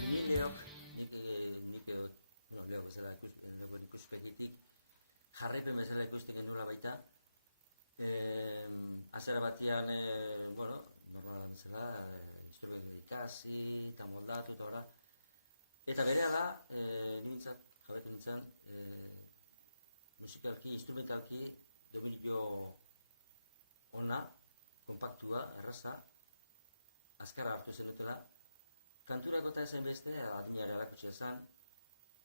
Leok, Leok bezala ikuspegitik, jarraipen bezala ikusten genuela baita. Azera batian, normala bezala, instrumentu ikasi, eta moldatu, eta horra. Eta berehala, nintzat, jabetu nintzen, musikalki, instrumentalki, dominio ona, kompaktua, erraza, azkarra hartu zenutela. Kanturako eta ezen beste, adinare alakutxea zen,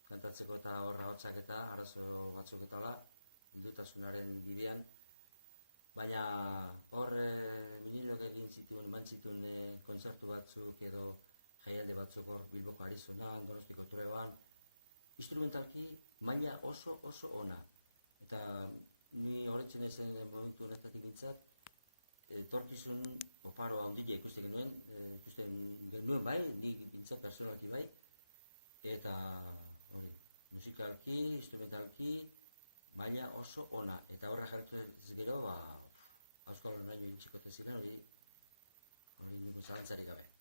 kantatzeko eta horra hotzak eta arazo batzuk eta hola, hildutasunaren bidean. Baina hor minilok egin zituen, eman zituen kontzertu batzuk edo jaialde batzuk hor Bilboko Arizonan, Donostiko Trueban, instrumentalki maila oso ona. Eta ni horretzen ezen momentu honetatik bintzat, etorkizun oparoa ondile ikusten genuen bai, nik bintzat personalki bai, eta hori, musikalki, instrumentalki, maila oso ona, eta horra jarritu ez gero, auskalo naino iritsikote ziren, hori nuko zalantzarik gabe.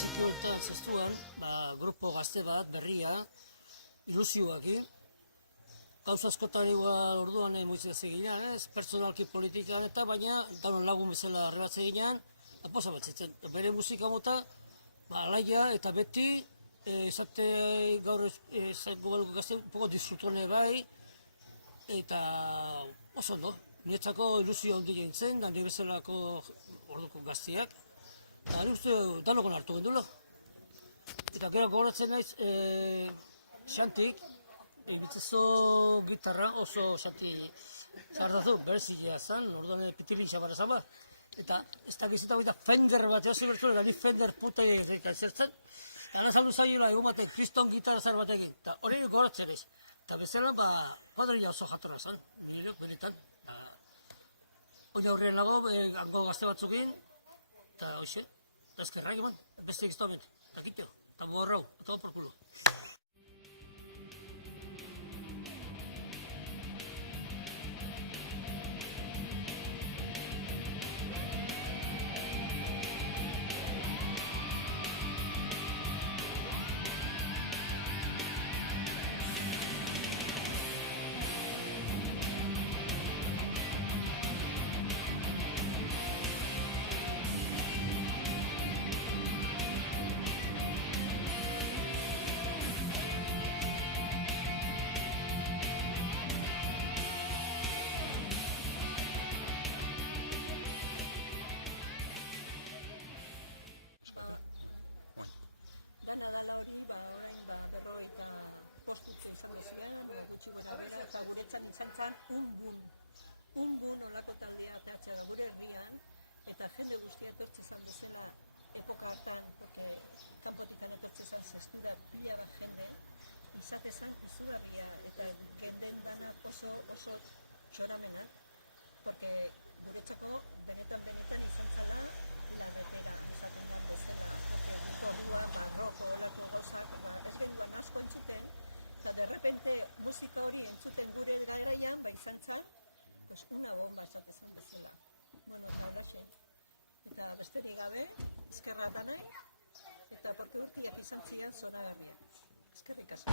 Txiki hortan zestuan, grupo gazte bat, berria, ilusioakin. Gauza askotan igual orduan moitzea zeginean, pertsonalki politikan eta baina danon lagun bezala arrebatze ginean, aposa bat zitzen. Bere musika mota, alaia eta beti, esate gaur zango baluko gazte, un poco disfrutone bai, eta oso ondo. Niretzako ilusio handi gintzen, da nire bezalako orduko gazteak. Ni uste danokon hartu gendula. Eta gero gogoratzen naiz Xantik, bitzezo gitarra oso Xanti zardatu berezilea zen, orduan pitilin xabarra zen ba. Eta ez dakizita baita Fender bat eosi bertzule, da ni Fender puta zertzen. Eta ana saldu zaila egun batek, kriston gitarra zar batekin. Eta hori gogoratzen ez. Eta bezala kuadrilla oso jatorra zen, minilok benetan. Oina aurrien lago, hango gazte batzukin, eta hoxe, eta eskerrak eman, beste egiztomen, eta kitio, eta borrau, eta por culo. Dana dala hori, orain 45 urte izan dozian, gutxi gora bera, eta guretzan izan zen unbun olako taldea ateatzea gure herrian, eta jende guztia etortze zen bezala epoka hartan, porque kanpotikan etortze zen zestura pila bat jende, izate zen izugarria, eta genden danak oso txoramenak, porque guretzako benetan izan zela larretera izaten dan bezala, porque duko orduan, roko, olako gauzak, ez genduan asko entzuten, eta derrepente musika hori entzuten gure garaian, izan zen, una bomba esate zen bezala. Bueno, eta holaxe. Eta besterik gabe, eskerra danai, eta porque urtiak izan zian zoragarriak. Eskerrik asko.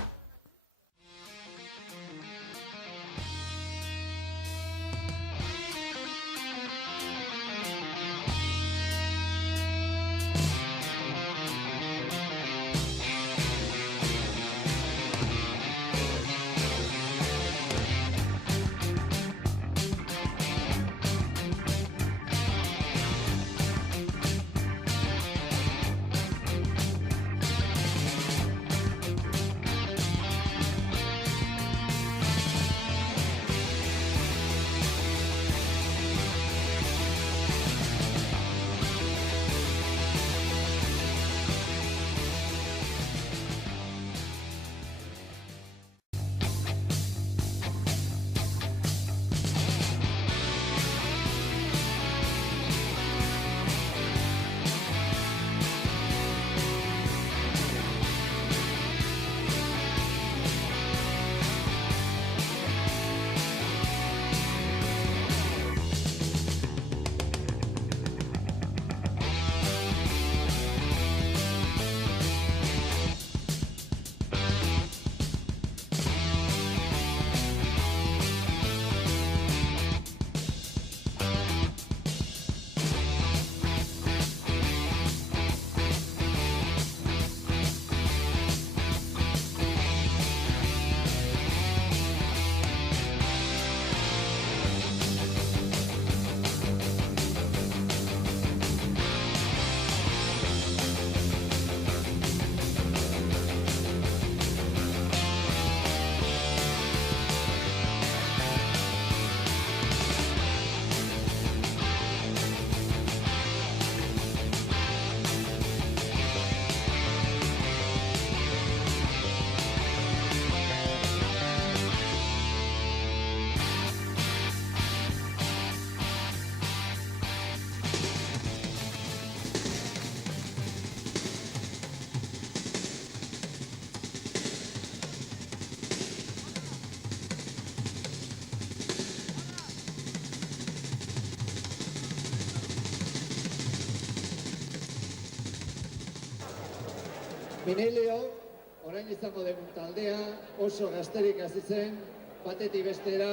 Miniliok orain izango dugun taldea oso gazterik hasi zen, batetik bestera,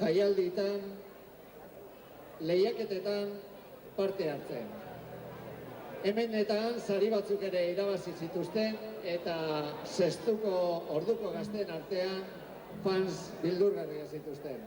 jaialditan, lehiaketetan parte hartzen. Hemenetan sari batzuk ere irabazi zituzten eta sextuko orduko gazteen artean fans bildurgarriak zituzten.